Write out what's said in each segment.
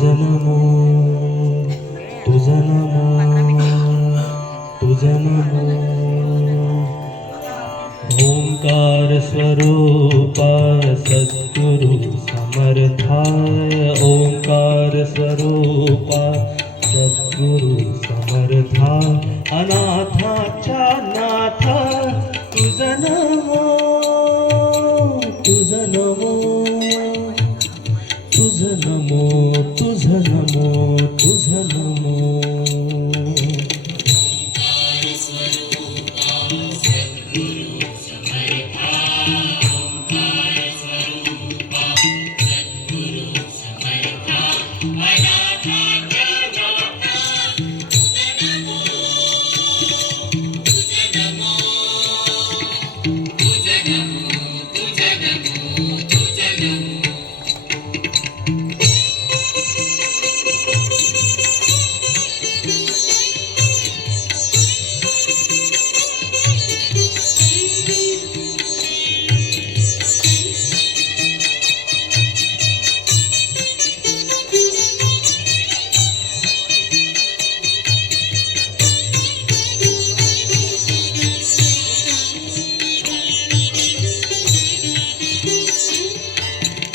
तुझं नमो तुझं नमो तुझं नमो ओंकार स्वरूपा सद्गुरु समर्था ओंकार स्वरूपा सद्गुरु समर्था अनाथाच्या नाथ तुझं नमो तुझं नमो तुझं नमो तुझं नमो तुझं नमो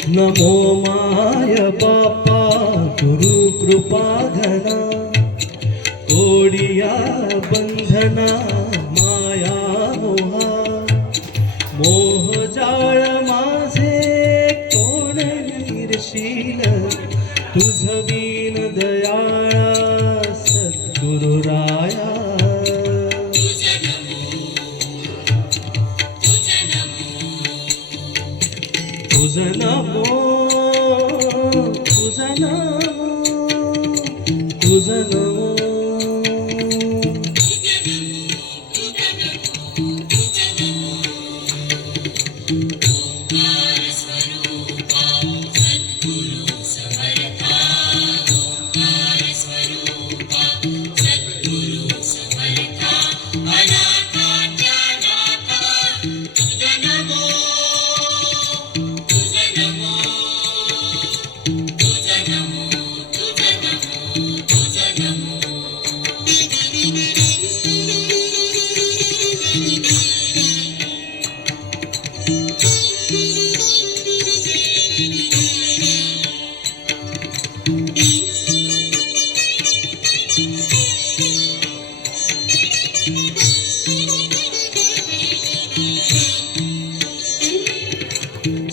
नमो माय बापा गुरु कृपा घना कोडिया बंधना माया मोहा मोह जाळ माझे कोण निर्शील तुझ बीन दयाळा सद्गुरु राया तुझं नमो तुझं नमो तुझं नमो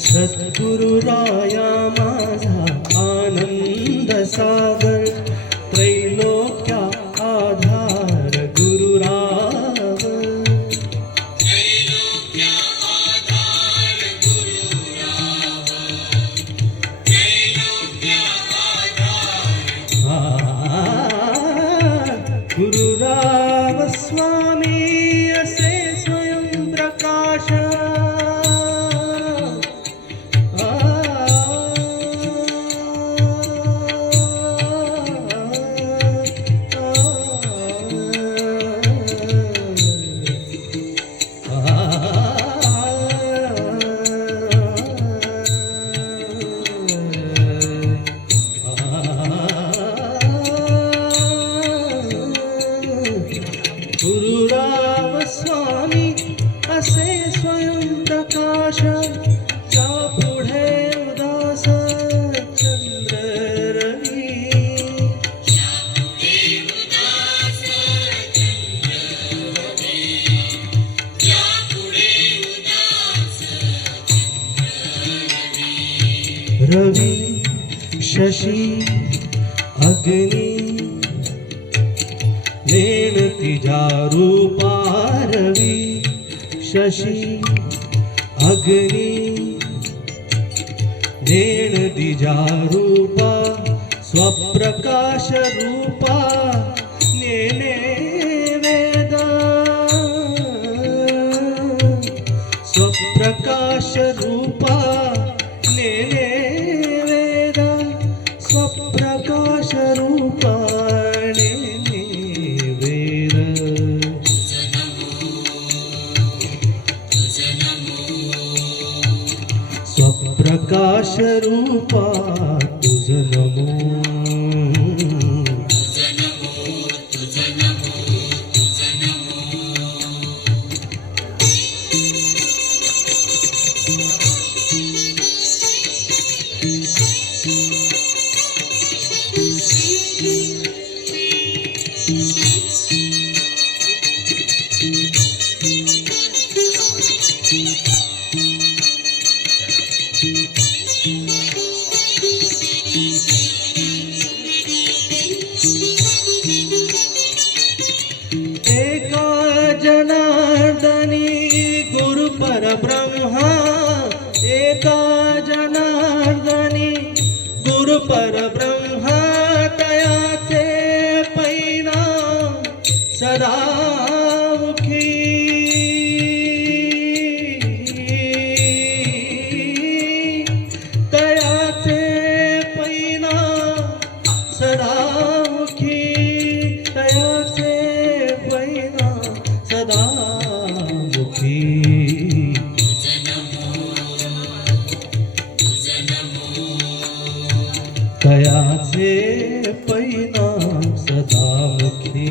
सद्गुरु राया माझा आनंद सागर त्रैलोक्या आधार गुरुराव गुरुराव स्वामी असे स्वयं प्रकाश गुरुराव स्वामी असे स्वयं प्रकाश ज्या पुढे उदास चंद्र रवी रवी शशी अग्नि नेण तिजा रूपा रवी शशी अग्नि नेण तिजा रूपा स्वप्रकाश रूपा नेने वेद स्वप्रकाश रूपा नेने वेद स्वप्रकाश रूपा स्वप्रकाश रूपा तुझं नमो रे